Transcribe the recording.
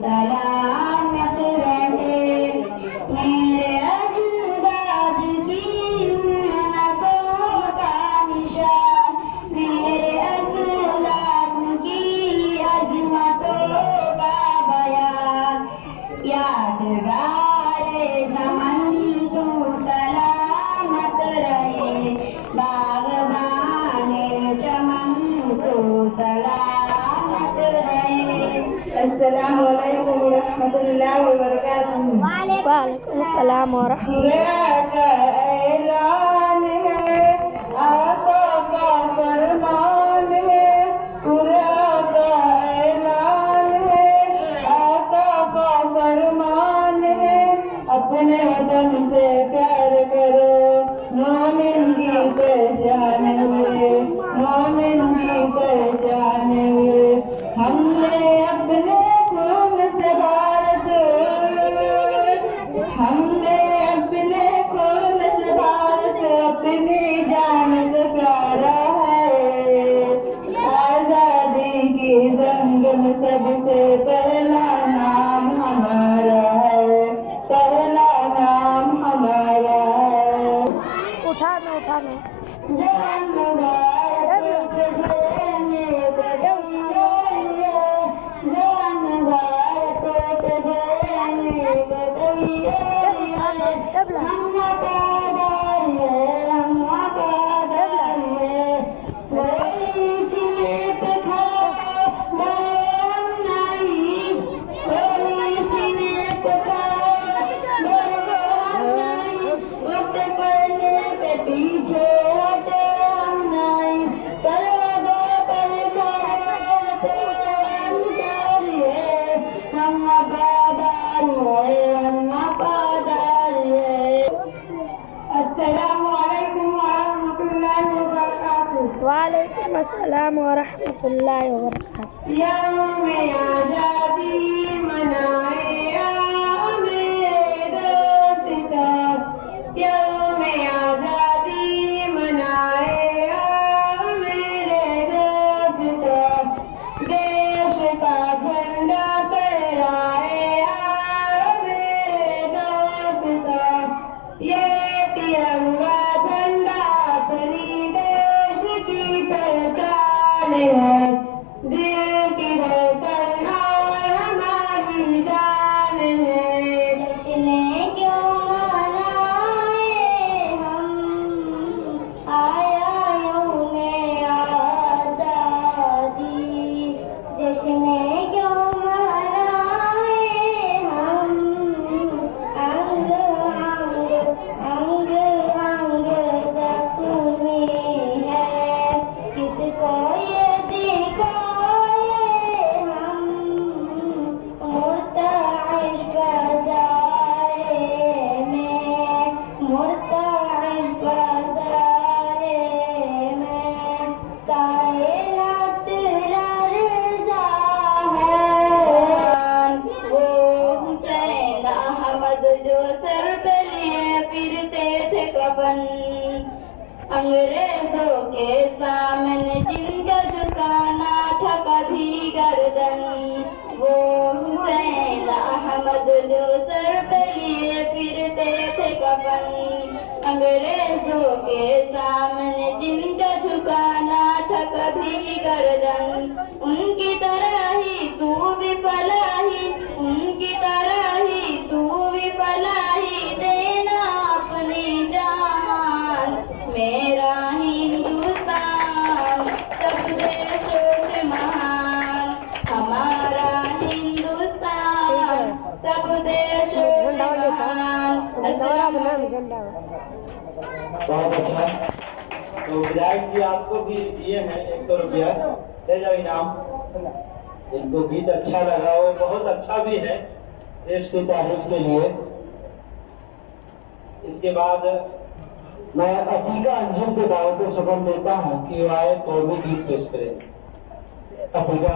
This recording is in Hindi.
सलामत रहे। मेरे अजदाद की मिन्नतों का निशान, मेरे असलाफ की अज़मतों का बयान, यादगारे ज़मन तू सलामत रहे। बाग़बाने चमन तू सलामत रहे। अस्सलामु अलैकुम व रहमतुल्लाहि व बरकातुहू। वालेकुम अस्सलाम व का ऐलान है, आका का फरमान है। खुदा का ऐलान है, आका का फरमान है। अपने वतन से प्यार करो, मोमिन की पहचान हुए, मोमिन की पहचान हुए। हमने अपने खून से भारत, हमने अपने खून से भारत अपनी जान से प्यारा है। आजादी की जंग में सबसे पहला नाम हमारा है, पहला नाम हमारा है। उठाना जवान भारत के देने के दिए, जवान भारत के देने के दिए। हम वफादार हैं, हम वफादार हैं। कोई सीने पे खाए मरे हम नहीं, कोई सीने पे खाए मरे हम नहीं। वक्त पड़ने पे पीछे हटे हम नहीं, सर्वदा पर खड़े थे अंसार है। हम वफादार हैं, हम वफादार हैं। अस्सलामु अलैकुम व रहमतुल्लाहि व बरकातुहू। वालेकुम अस्सलाम व रहमतुल्लाहि व बरकातुहू। यौम-ए आज़ादी मनाए आओ मेरे दोस्तों, यौम-ए आज़ादी मनाए आओ मेरे दोस्तों। देश का झंडा फहराए आओ मेरे दोस्तों। ये तिरंगा झंडा अपनी देश की पहचान है, दिल की धड़कन और हमारी जान है। जश्न क्यों मनाए हम, आया यौम-ए आज़ादी। जश्न क्यों मनाए हम, अंग अंग अंग जख्मी है। किसको ये दिखाए हम, मुर्ताइश बाज़ारे में, मुर्ताइश बाज़ारे में। कायनात लर्ज़ा है, वो हुसैन अहमद जो सर पे लिए फिरते थे कफन। अंग्रेजों के सामने जिनका झुकाना था कभी गर्दन, वो हुसैन अहमद जो सर पे लिए फिरते थे कफन। अंग्रेजों के सामने जिनका झुकाना था कभी गर्दन, उनकी तरह ही तू भी फलाही, उनकी तरह ही तू भी फलाही देना अपनी जान। मेरा हिंदुस्तान सब देशों से महान, हमारा हिंदुस्तान सब देशों से महान। बहुत अच्छा। तो विधायक जी आपको भी दिए हैं 100 रुपया, ले जाओ इनाम। इनको गीत अच्छा लगा, वो बहुत अच्छा भी है देश की तारीफ के लिए। इसके बाद मैं अतीका अंजुम के दावत सुगम देता हूँ कि वो आए तो भी गीत पेश करें। अतीका